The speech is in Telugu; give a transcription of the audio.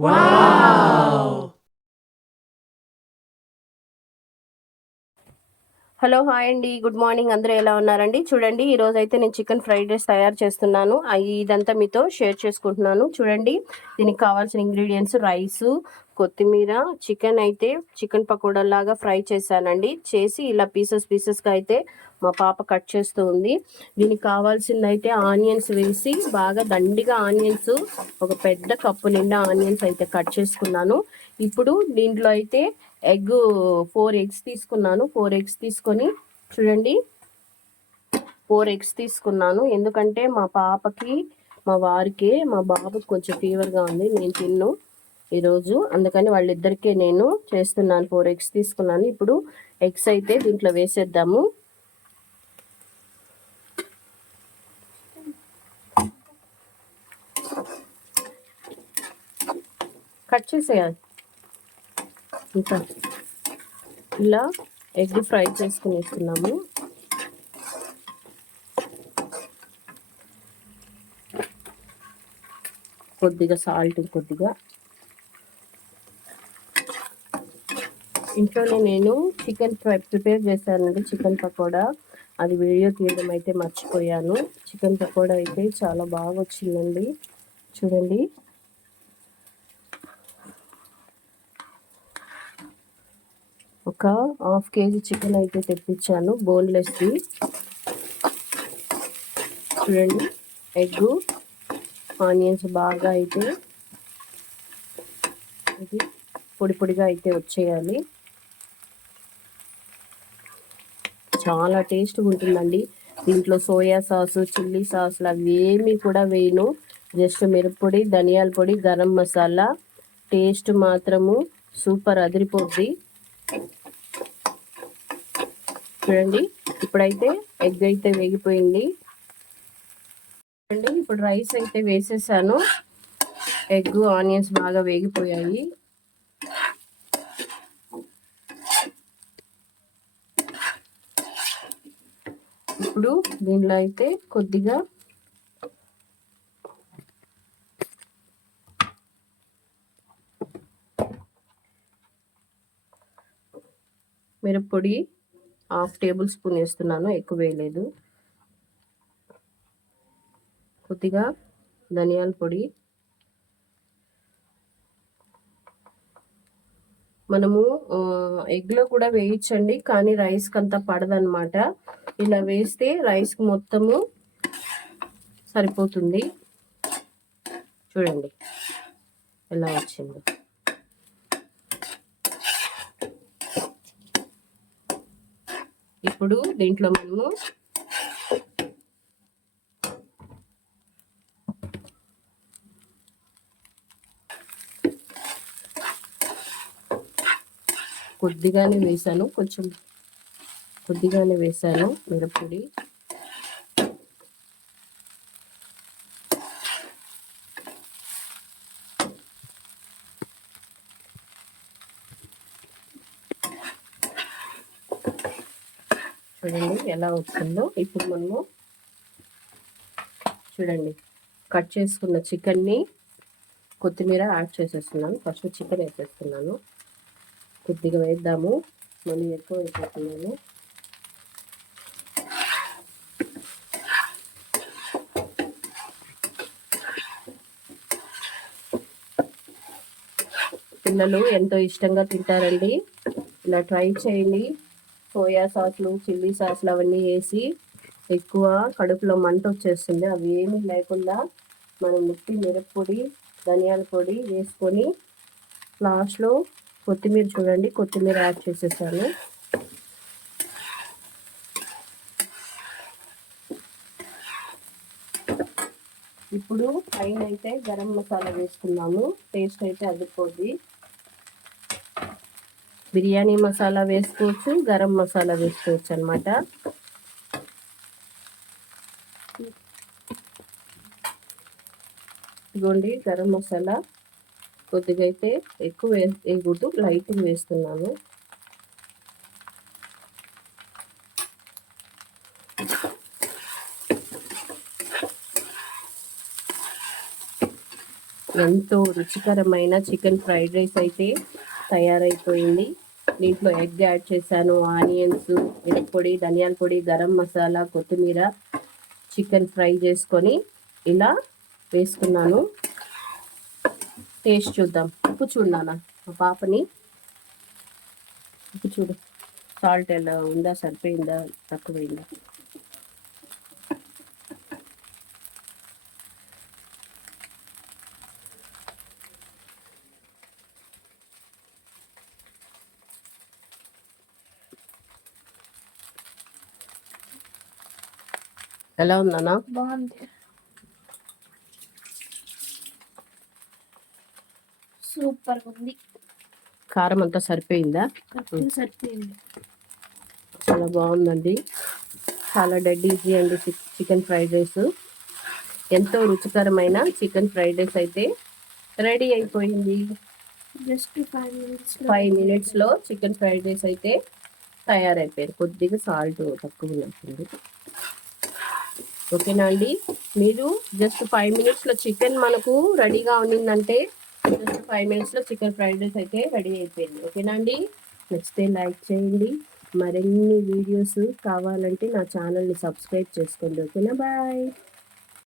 Wow. హలో హాయ్ అండి. Good morning. అందరూ ఎలా ఉన్నారండి? చూడండి ఈరోజు అయితే నేను చికెన్ ఫ్రైడ్ రైస్ తయారు చేస్తున్నాను. ఇదంతా మీతో షేర్ చేసుకుంటున్నాను. చూడండి దీనికి కావాల్సిన ఇంగ్రీడియంట్స్ రైస్ కొత్తిమీర చికెన్ అయితే చికెన్ పకోడా లాగా ఫ్రై చేశానండి. చేసి ఇలా పీసెస్ పీసెస్గా అయితే మా పాప కట్ చేస్తూ ఉంది. దీనికి కావాల్సింది అయితే ఆనియన్స్ వేసి బాగా దండిగా ఆనియన్స్ ఒక పెద్ద కప్పు నిండా ఆనియన్స్ అయితే కట్ చేసుకున్నాను. ఇప్పుడు దీంట్లో అయితే ఎగ్ ఫోర్ ఎగ్స్ తీసుకున్నాను. ఫోర్ ఎగ్స్ తీసుకొని చూడండి. ఫోర్ ఎగ్స్ తీసుకున్నాను. ఎందుకంటే మా పాపకి మా వారికి మా బాబుకి కొంచెం ఫీవర్గా ఉంది. నేను తిన్ను ఈరోజు. అందుకని వాళ్ళిద్దరికే నేను చేస్తున్నాను. ఫోర్ ఎగ్స్ తీసుకున్నాను. ఇప్పుడు ఎగ్స్ అయితే దీంట్లో వేసేద్దాము. కట్ చేసేయాలి. ఇంకా ఇలా ఎగ్ ఫ్రై చేసుకుని ఇస్తున్నాము కొద్దిగా సాల్ట్ కొద్దిగా ఇంట్లోనే నేను చికెన్ ఫ్రై ప్రిపేర్ చేశానండి చికెన్ పకోడా అది వీడియో తీయడం అయితే మర్చిపోయాను. చికెన్ పకోడా అయితే చాలా బాగా వచ్చిందండి. చూడండి. ఒక హాఫ్ కేజీ చికెన్ అయితే తెప్పించాను. బోన్లెస్ది చూడండి. ఎగ్ ఆనియన్స్ బాగా అయితే ఇది పొడి పొడిగా అయితే వచ్చేయాలి. చాలా టేస్ట్గా ఉంటుందండి. దీంట్లో సోయా సాస్ చిల్లీ సాస్లు అవి ఏమీ కూడా వేయను. జస్ట్ మిరప్పొడి ధనియాల పొడి గరం మసాలా. టేస్ట్ మాత్రము సూపర్ అదిరిపోద్ది. చూడండి. ఇప్పుడైతే ఎగ్ అయితే వేగిపోయింది. చూడండి ఇప్పుడు రైస్ అయితే వేసేసాను. ఎగ్ ఆనియన్స్ బాగా వేగిపోయాయి. ఇప్పుడు దీనిలో అయితే కొద్దిగా మిరప్పొడి హాఫ్ టేబుల్ స్పూన్ వేస్తున్నాను ఎక్కువ వేయలేదు. కొద్దిగా ధనియాల పొడి. మనము ఎగ్లో కూడా వేయించండి కానీ రైస్కి అంతా పడదనమాట. ఇలా వేస్తే రైస్కి మొత్తము సరిపోతుంది. చూడండి ఎలా వచ్చిందో. ఇప్పుడు దీంట్లో మనము కొద్దిగానే వేసాను. కొంచెం కొద్దిగానే వేసాను మిరప్పొడి. చూడండి ఎలా వచ్చిందో. ఇప్పుడు మనము చూడండి కట్ చేసుకున్న చికెన్ని కొత్తిమీర యాడ్ చేసేస్తున్నాను. ఫస్ట్ చికెన్ వేసేస్తున్నాను. కొద్దిగా వేద్దాము. మళ్ళీ ఎక్కువ వేసేస్తున్నాను. పిల్లలు ఎంతో ఇష్టంగా తింటారండి. ఇలా ట్రై చేయండి. సోయా సాస్లు చిల్లీ సాస్లు అవన్నీ వేసి ఎక్కువ కడుపులో మంట వచ్చేస్తుంది. అవి ఏమీ లేకుండా మనం ముట్టి మిరప్పొడి ధనియాల పొడి వేసుకొని లాస్ట్లో కొత్తిమీర చూడండి. కొత్తిమీర యాడ్ చేసేసాను. ఇప్పుడు పైన అయితే గరం మసాలా వేసుకున్నాము టేస్ట్ అయితే అదిపోద్ది. బిర్యానీ మసాలా వేసుకోవచ్చు గరం మసాలా వేసుకోవచ్చు అనమాట ఇదిగోండి గరం మసాలా. కొద్దిగా అయితే ఎక్కువ వేయకూడదు లైట్గా వేస్తున్నాను. ఎంతో రుచికరమైన చికెన్ ఫ్రైడ్ రైస్ అయితే తయారైపోయింది. దీంట్లో ఎగ్ యాడ్ చేశాను ఆనియన్స్ మిరప్పొడి ధనియాల పొడి గరం మసాలా కొత్తిమీర చికెన్ ఫ్రై చేసుకొని ఇలా వేసుకున్నాను. టేస్ట్ చూద్దాం. ఉప్పు చూడనా మా పాపని. ఉప్పు చూడు. సాల్ట్ ఎలా ఉందా సరిపోయిందా తక్కువైందా? ఎలా ఉందన్నా? బాగుంది. సూపర్ ఉంది. కారం అంతా సరిపోయిందా? సరిపోయింది. చాలా బాగుందండి. చాలా డెడ్ ఈజీ అండి చికెన్ ఫ్రైడ్ రైస్ ఎంతో రుచికరమైన చికెన్ ఫ్రైడ్ రైస్ అయితే రెడీ అయిపోయింది. జస్ట్ ఫైవ్ మినిట్స్ ఫైవ్ మినిట్స్లో చికెన్ ఫ్రైడ్ రైస్ అయితే తయారైపోయింది. కొద్దిగా సాల్ట్ తక్కువ ఓకేనా అండి? మీరు జస్ట్ ఫైవ్ మినిట్స్లో చికెన్ మనకు రెడీగా ఉన్నిందంటే జస్ట్ ఫైవ్ మినిట్స్లో చికెన్ ఫ్రైడ్ రైస్ అయితే రెడీ అయిపోయింది. ఓకేనా అండి? నచ్చితే లైక్ చేయండి. మరిన్ని వీడియోస్ కావాలంటే నా ఛానల్ని సబ్స్క్రైబ్ చేసుకోండి. ఓకేనా? బాయ్